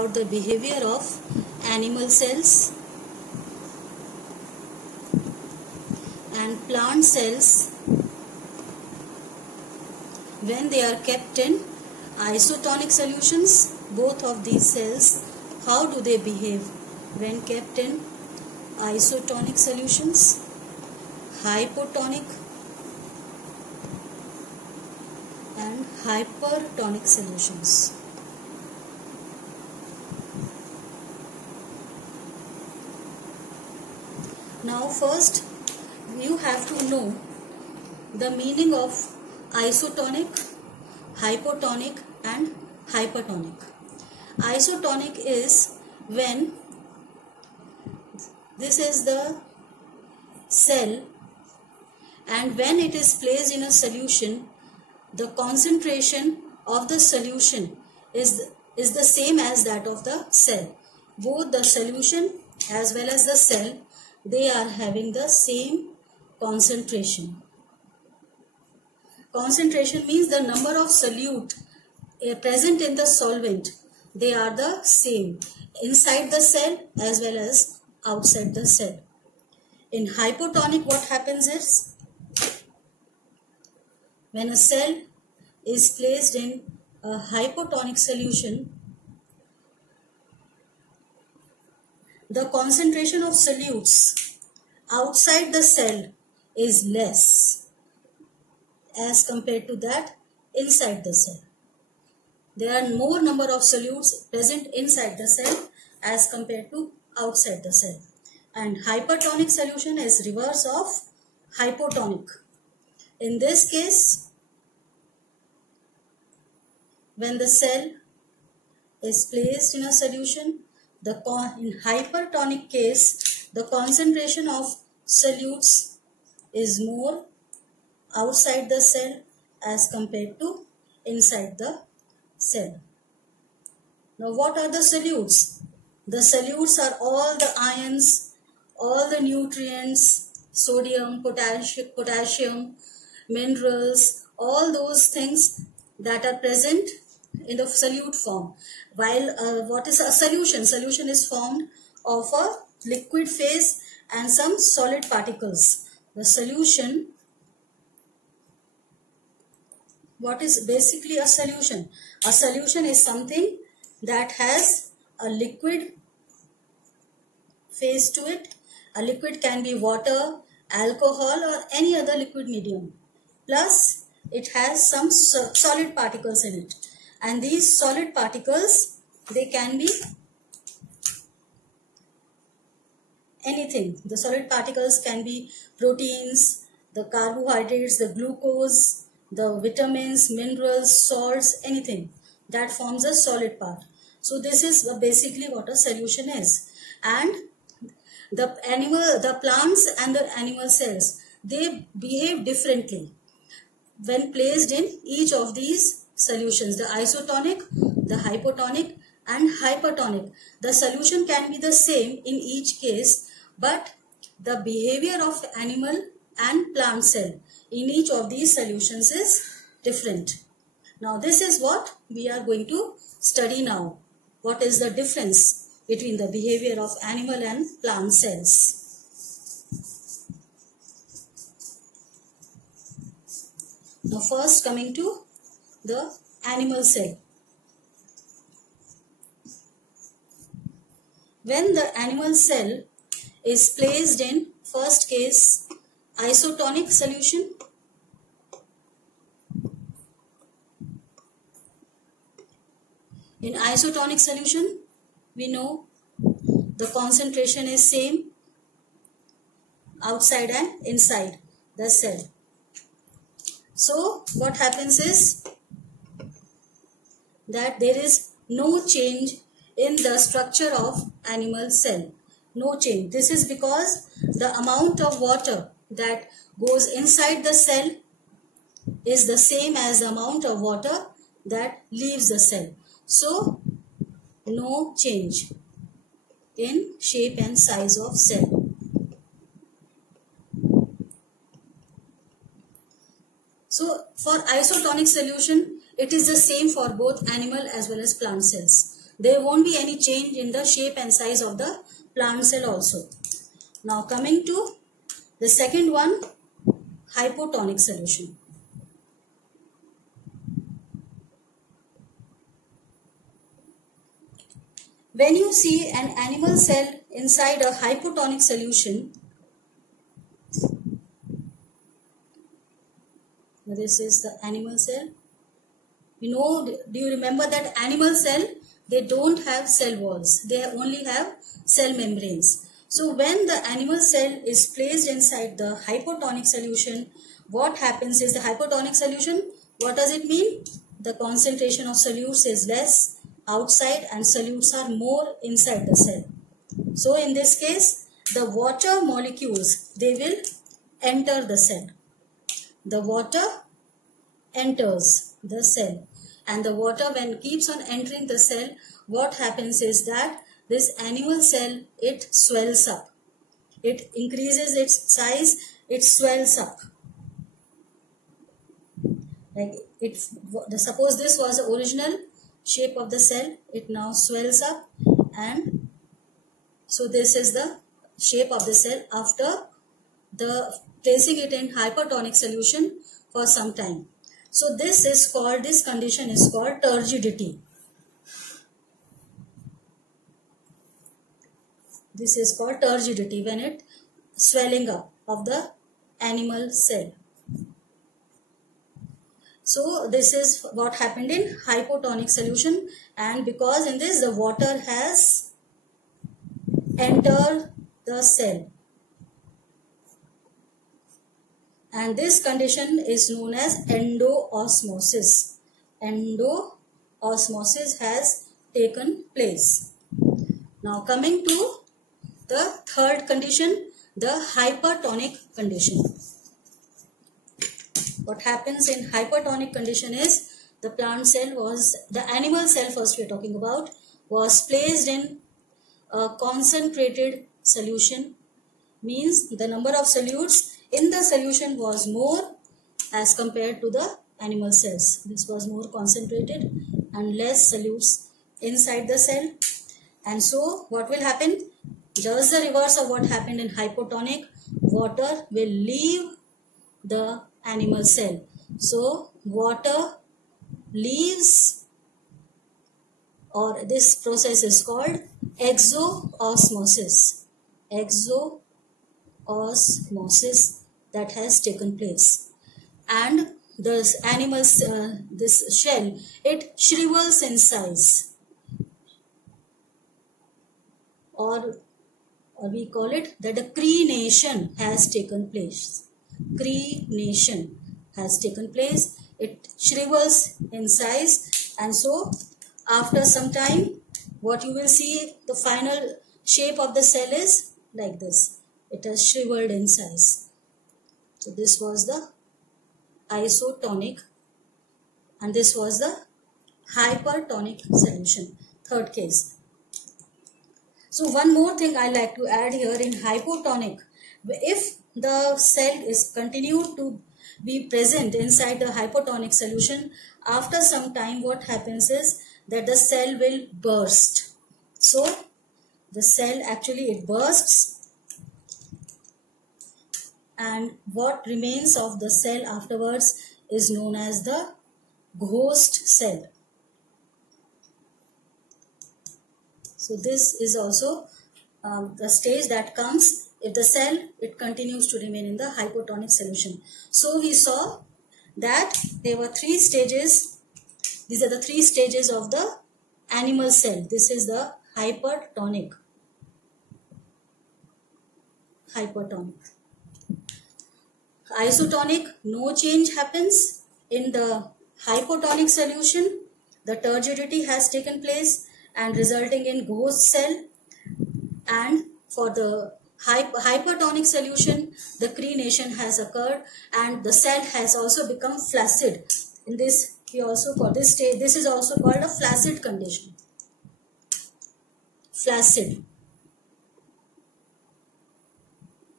about the behavior of animal cells and plant cells when they are kept in isotonic solutions. Both of these cells, how do they behave when kept in isotonic solutions, hypotonic and hypertonic solutions? Now first you have to know the meaning of isotonic, hypotonic and hypertonic. Isotonic is when this is the cell, and when it is placed in a solution, the concentration of the solution is the same as that of the cell. Both the solution as well as the cell, they are having the same concentration. Concentration means the number of solute present in the solvent, they are the same inside the cell as well as outside the cell. In hypotonic, what happens is, when a cell is placed in a hypotonic solution, the concentration of solutes outside the cell is less as compared to that inside the cell. There are more number of solutes present inside the cell as compared to outside the cell. And hypertonic solution is reverse of hypotonic. In this case, when the cell is placed in a solution, in hypertonic case, the concentration of solutes is more outside the cell as compared to inside the cell. Now what are the solutes? The solutes are all the ions, all the nutrients, sodium, potassium, minerals, all those things that are present in the solute form. While what is a solution? Solution is formed of a liquid phase and some solid particles. The solution, what is basically a solution? A solution is something that has a liquid phase to it. A liquid can be water, alcohol or any other liquid medium. Plus it has some solid particles in it. And these solid particles, they can be anything. The solid particles can be proteins, the carbohydrates, the glucose, the vitamins, minerals, salts, anything that forms a solid part. So this is basically what a solution is. And the plants and the animal cells, they behave differently when placed in each of these solutions, the isotonic, the hypotonic and hypertonic. The solution can be the same in each case, but the behavior of animal and plant cell in each of these solutions is different. Now this is what we are going to study now. What is the difference between the behavior of animal and plant cells? Now first, coming to the animal cell. When the animal cell is placed in, first case, isotonic solution, in isotonic solution, we know the concentration is same outside and inside the cell. So what happens is that there is no change in the structure of animal cell. No change. This is because the amount of water that goes inside the cell is the same as the amount of water that leaves the cell. So no change in shape and size of cell. So for isotonic solution, it is the same for both animal as well as plant cells. there won't be any change in the shape and size of the plant cell also. Now coming to the second one, hypotonic solution. When you see an animal cell inside a hypotonic solution, this is the animal cell. You know, do you remember that animal cell, they don't have cell walls, they only have cell membranes. So when the animal cell is placed inside the hypotonic solution, what happens is the hypotonic solution, what does it mean? The concentration of solutes is less outside and solutes are more inside the cell. So in this case, the water molecules, they will enter the cell. The water enters the cell, and the water, when keeps on entering the cell, what happens is that this animal cell, it swells up. It increases its size, it swells up. Like suppose this was the original shape of the cell, it now swells up, and so this is the shape of the cell after the placing it in hypertonic solution for some time. So this condition is called turgidity. This is called turgidity, when it swelling up of the animal cell. So this is what happened in hypotonic solution, and because in this the water has entered the cell, and this condition is known as endoosmosis. Endoosmosis has taken place. Now coming to the third condition, the hypertonic condition. What happens in hypertonic condition is the animal cell first we are talking about, was placed in a concentrated solution, means the number of solutes in the solution was more as compared to the animal cells. This was more concentrated and less solutes inside the cell. And so what will happen? Just the reverse of what happened in hypotonic, water will leave the animal cell. So water leaves, or this process is called exoosmosis. Exoosmosis that has taken place, and this animal's this shell, it shrivels in size, or we call it that the crenation has taken place. Crenation has taken place. It shrivels in size, and so after some time, what you will see, the final shape of the cell is like this. It has shriveled in size. So this was the isotonic, and this was the hypertonic solution, third case. So one more thing I like to add here in hypotonic, if the cell is continued to be present inside the hypotonic solution, after some time what happens is that the cell will burst. So the cell actually it bursts, and what remains of the cell afterwards is known as the ghost cell. So this is also the stage that comes if the cell it continues to remain in the hypotonic solution. So we saw that there were three stages. These are the three stages of the animal cell. This is the hypertonic. Isotonic, no change happens. In the hypotonic solution, the turgidity has taken place and resulting in ghost cell, and for the hypertonic solution, the crenation has occurred and the cell has also become flaccid. In this, we also call this stage, this is also called a flaccid condition. Flaccid.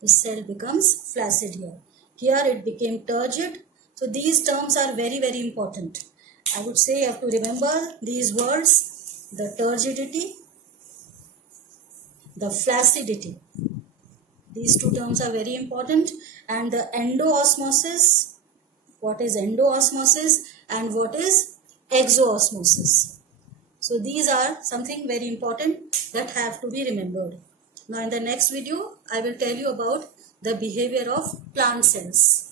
The cell becomes flaccid here. Here it became turgid. So these terms are very, very important. I would say you have to remember these words. the turgidity, the flaccidity. These two terms are very important. And the endoosmosis, what is endoosmosis and what is exoosmosis. So these are something very important that have to be remembered. Now in the next video, I will tell you about the behavior of plant cells.